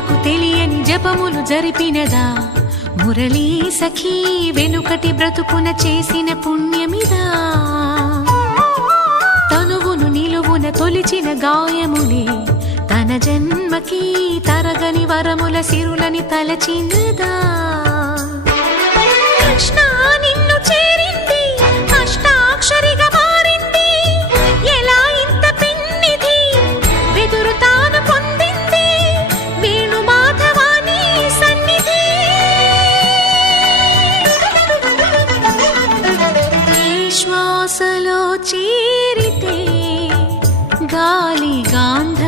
మనకు తెలియని జపములు జరిపినదా మురళీ సఖీ వెనుకటి బ్రతుకున చేసిన పుణ్యమిదా తనువును నిలువున తొలిచిన గాయములే తన జన్మకి తరగని వరముల సిరులని తలచినదా ఆసలో చేరితే గాలి గాంధ